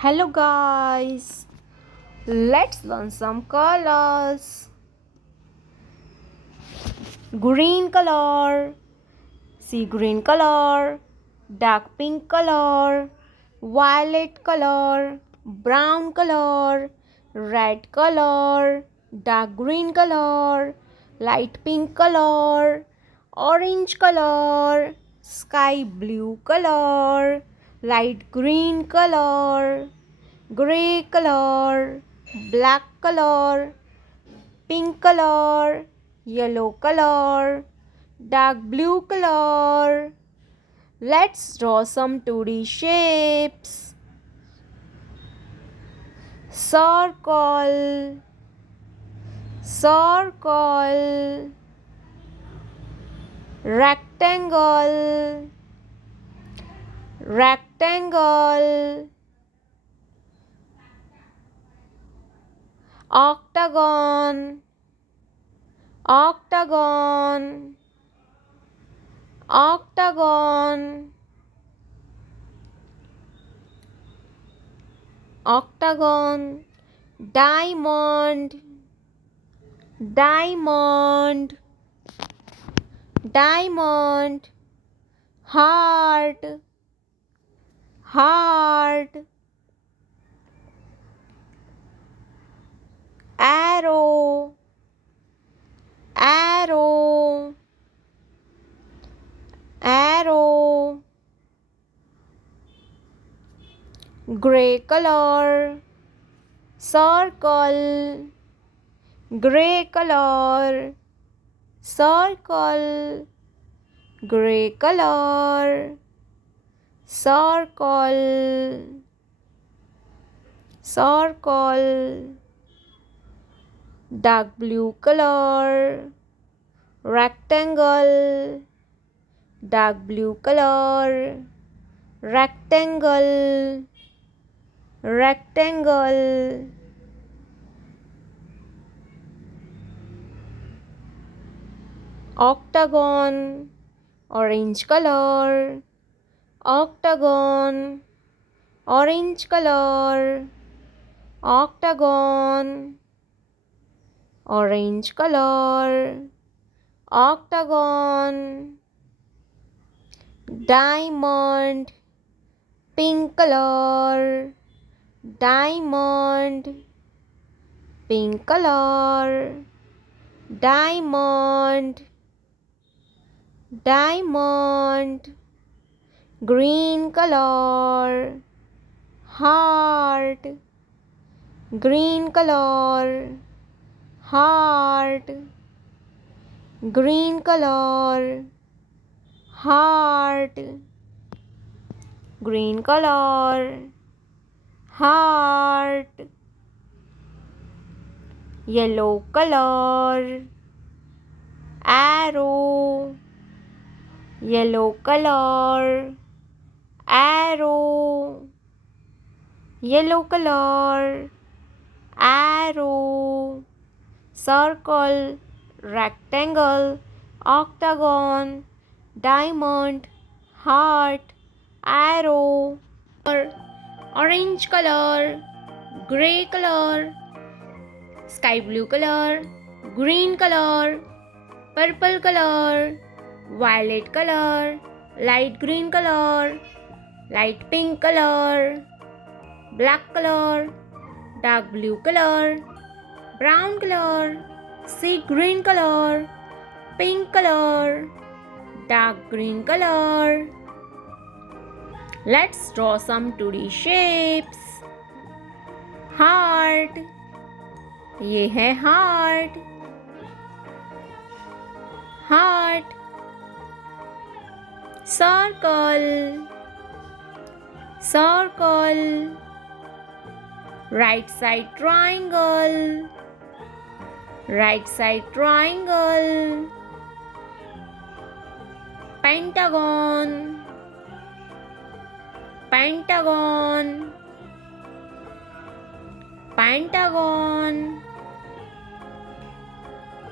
Hello guys, let's learn some colors. Green color, sea green color, dark pink color, violet color, brown color, red color, dark green color, light pink color, orange color, sky blue color, light green color, grey color, black color, pink color, yellow color, dark blue color. Let's draw some 2D shapes. Circle, circle, rectangle, rectangle, octagon, octagon, octagon, octagon, diamond, diamond, diamond, heart, heart, arrow, arrow, arrow, grey color, circle, grey color, circle, grey color, circle, circle, dark blue color, rectangle, dark blue color, rectangle, rectangle, octagon, orange color, octagon, orange color, octagon, orange color, octagon, diamond, pink color, diamond, pink color, diamond, diamond, green color, heart, green color, heart, green color, heart, green color, heart, yellow color, arrow, yellow color, arrow, yellow color, arrow, circle, rectangle, octagon, diamond, heart, arrow, orange color, grey color, sky blue color, green color, purple color, violet color, light green color, light pink color, black color, dark blue color, brown color, sea green color, pink color, dark green color. Let's draw some 2D shapes. Heart, ये है heart, heart, circle, circle, right side triangle, right side triangle, pentagon, pentagon, pentagon,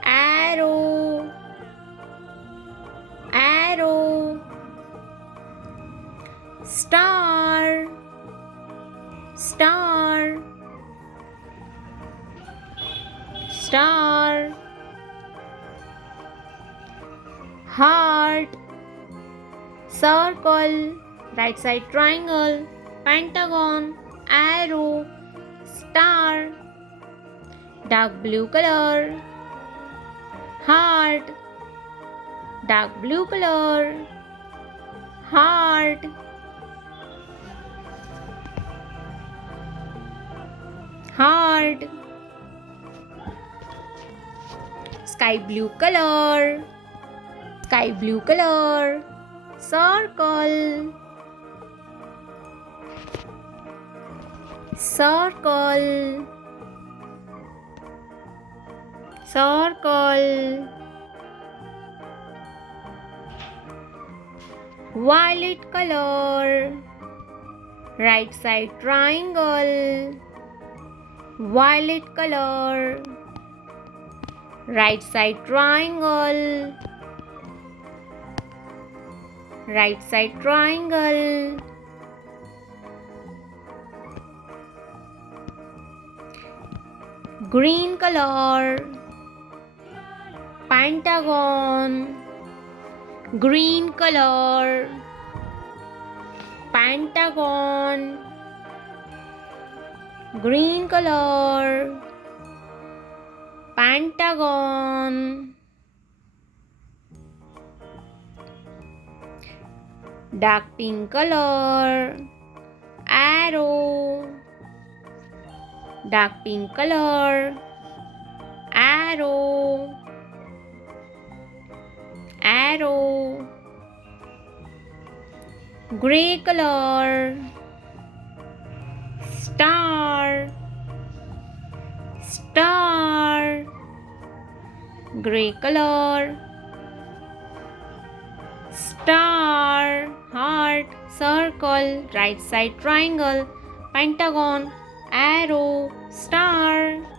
arrow, arrow, star, star, star, heart, circle, right side triangle, pentagon, arrow, star, dark blue color, heart, dark blue color, heart, heart, sky blue color, sky blue color, circle, circle, circle, violet color, right side triangle, violet color, right side triangle, right side triangle, green color, pentagon, green color, pentagon, green color, pentagon, dark pink color, arrow, dark pink color, arrow, arrow, gray color, star, star, gray color, star, heart, circle, right side triangle, pentagon, arrow, star.